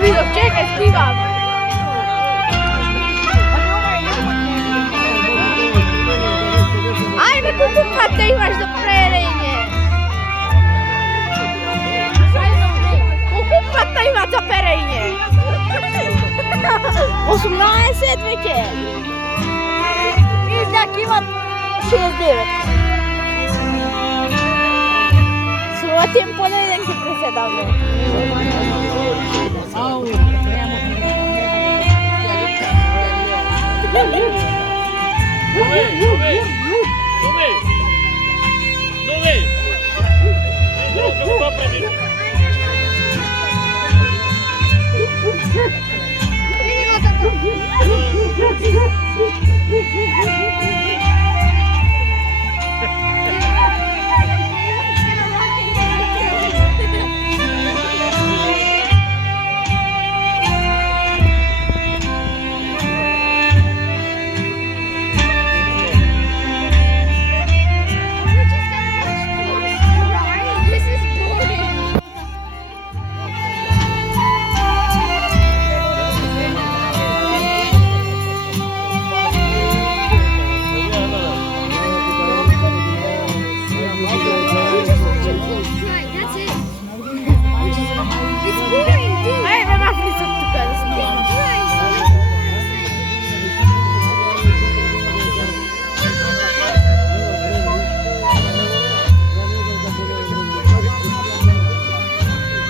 video, čekaj, snimam. Ajme, koliko pata imaš za perenje? Koliko pata ima za perenje? 18 veke. Višnjak ima 69. Suotim ponedenki presedavno.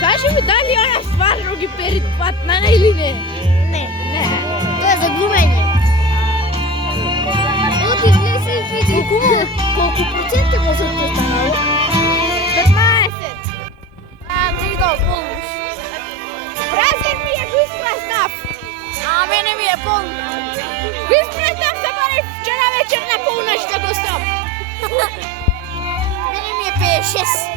Kaži mi, da li ona stvarno gi perit patnana ili ne? Ne. Ne. To je za glumenje. Odi, gdje se vidi. Koliko procente može to stanalo? 15. A, ti da poluš. Brazil mi je gustra stav. A mene mi je poluš. Gustra stav sam onaj včera večer na polnoć da go stav. Mene mi je 56.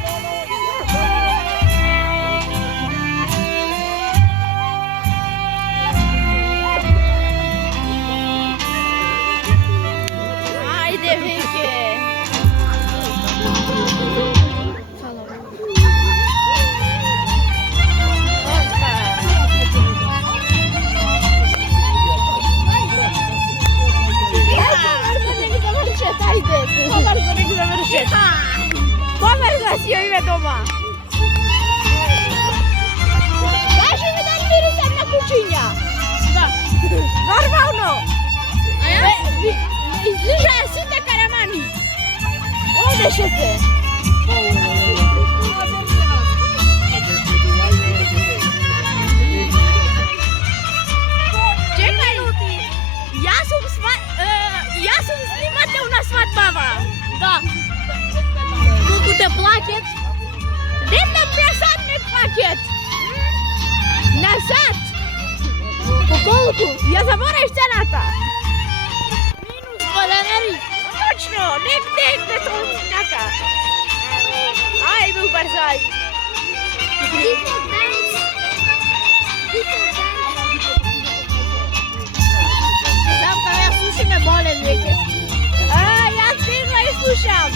Ajde, Vike. Pomarzo nek završet. Pomarza si joj ime doma. Kaži mi da li mirisam na kućinja? Da. Normalno. A ja? Izližaja sita karamani. Odeše se. Čekaj, ja sam snimatelj na svadbama. Da. Koliko te plaket? Ne tam presadne paket. Na sat. Po koliko? Ja zaboraviš cenata. Minus balaneri. Točno, negde to neka. Ajme ubrzaj. Different bands. Different bands. Znam kao ja slušam me bole Vike. Ja stigla i slušam.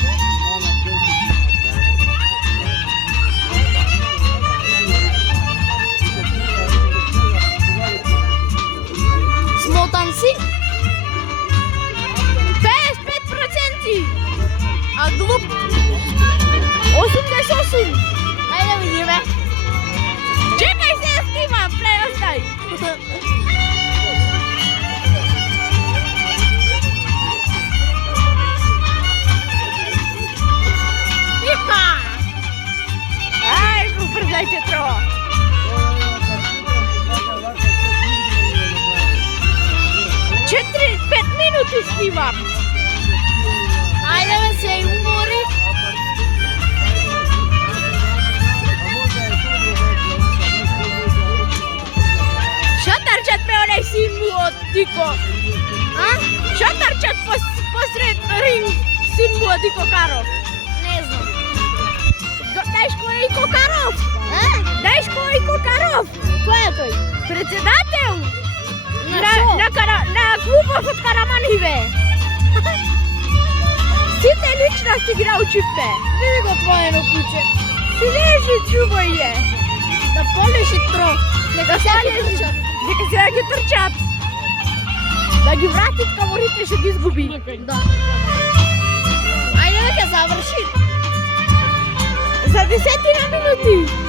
Smotan si? 55%. A glup? 88. Ajde vidime. Čekaj se ja snimam, preostaj. Aj, ubrzajte troho. 5 minuti snimam. Ajde me se i umori. Šatarčat me onaj sin od Diko. A? Šatarčat posred ring sin mu od Diko Karov. Ne znam. Dajš koji je Kokarov? Dajš koji je Kokarov? Ko je toj? Председател Na čo? на клубов от Караманиве. Сите личности ги научивме. Vidi ga otvoreno kuće. Си лежи, чувай je. Da poliši tro. Нека всяки трчат. Нека сега ги трчат. Да ги вратят каморите, ще ги изгуби. Да. Айде нека завърши. За 10 на минути.